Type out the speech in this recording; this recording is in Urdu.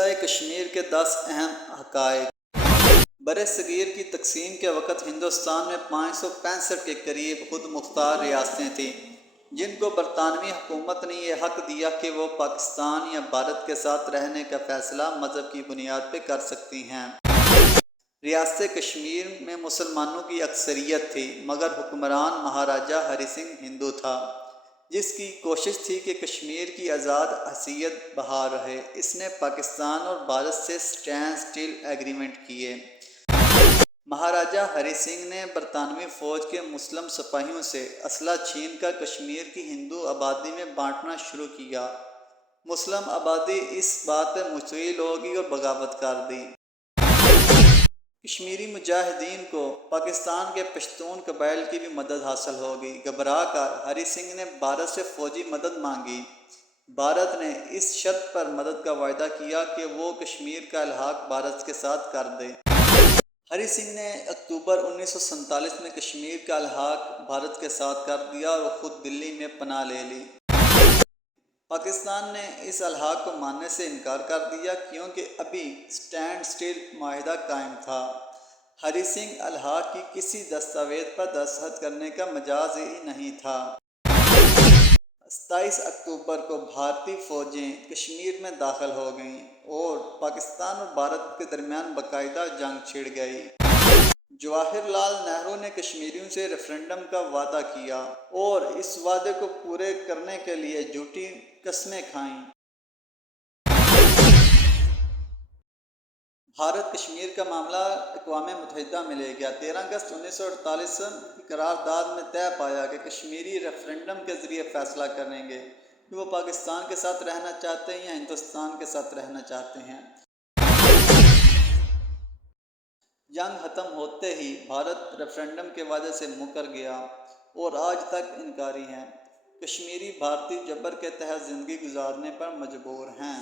مسئلہ کشمیر کے 10 اہم حقائق۔ بر صغیر کی تقسیم کے وقت ہندوستان میں 565 کے قریب خود مختار ریاستیں تھیں، جن کو برطانوی حکومت نے یہ حق دیا کہ وہ پاکستان یا بھارت کے ساتھ رہنے کا فیصلہ مذہب کی بنیاد پہ کر سکتی ہیں۔ ریاست کشمیر میں مسلمانوں کی اکثریت تھی، مگر حکمران مہاراجہ ہری سنگھ ہندو تھا، جس کی کوشش تھی کہ کشمیر کی آزاد حیثیت بحال رہے۔ اس نے پاکستان اور بھارت سے اسٹینڈ اسٹل ایگریمنٹ کیے۔ مہاراجہ ہری سنگھ نے برطانوی فوج کے مسلم سپاہیوں سے اسلحہ چھین کر کشمیر کی ہندو آبادی میں بانٹنا شروع کیا۔ مسلم آبادی اس بات پہ مشتعل ہو گئی اور بغاوت کر دی۔ کشمیری مجاہدین کو پاکستان کے پشتون قبائل کی بھی مدد حاصل ہو گئی۔ گھبرا کر ہری سنگھ نے بھارت سے فوجی مدد مانگی۔ بھارت نے اس شرط پر مدد کا وعدہ کیا کہ وہ کشمیر کا الحاق بھارت کے ساتھ کر دے۔ ہری سنگھ نے اکتوبر 1947 میں کشمیر کا الحاق بھارت کے ساتھ کر دیا اور خود دلی میں پناہ لے لی۔ پاکستان نے اس الحاق کو ماننے سے انکار کر دیا کیونکہ ابھی اسٹینڈ اسٹل معاہدہ قائم تھا۔ ہری سنگھ الحاق کی کسی دستاویز پر دستخط کرنے کا مجاز ہی نہیں تھا۔ 27 اکتوبر کو بھارتی فوجیں کشمیر میں داخل ہو گئیں اور پاکستان اور بھارت کے درمیان باقاعدہ جنگ چھڑ گئی۔ جواہر لال نہرو نے کشمیریوں سے ریفرنڈم کا وعدہ کیا اور اس وعدے کو پورے کرنے کے لیے جھوٹی قسمیں کھائیں۔ بھارت کشمیر کا معاملہ اقوام متحدہ میں لے گیا۔ 13 اگست 1948 کی قرارداد میں طے پایا کہ کشمیری ریفرنڈم کے ذریعے فیصلہ کریں گے کہ وہ پاکستان کے ساتھ رہنا چاہتے ہیں یا ہندوستان کے ساتھ رہنا چاہتے ہیں۔ جنگ ختم ہوتے ہی بھارت ریفرنڈم کے وعدے سے مکر گیا اور آج تک انکاری ہے۔ کشمیری بھارتی جبر کے تحت زندگی گزارنے پر مجبور ہیں۔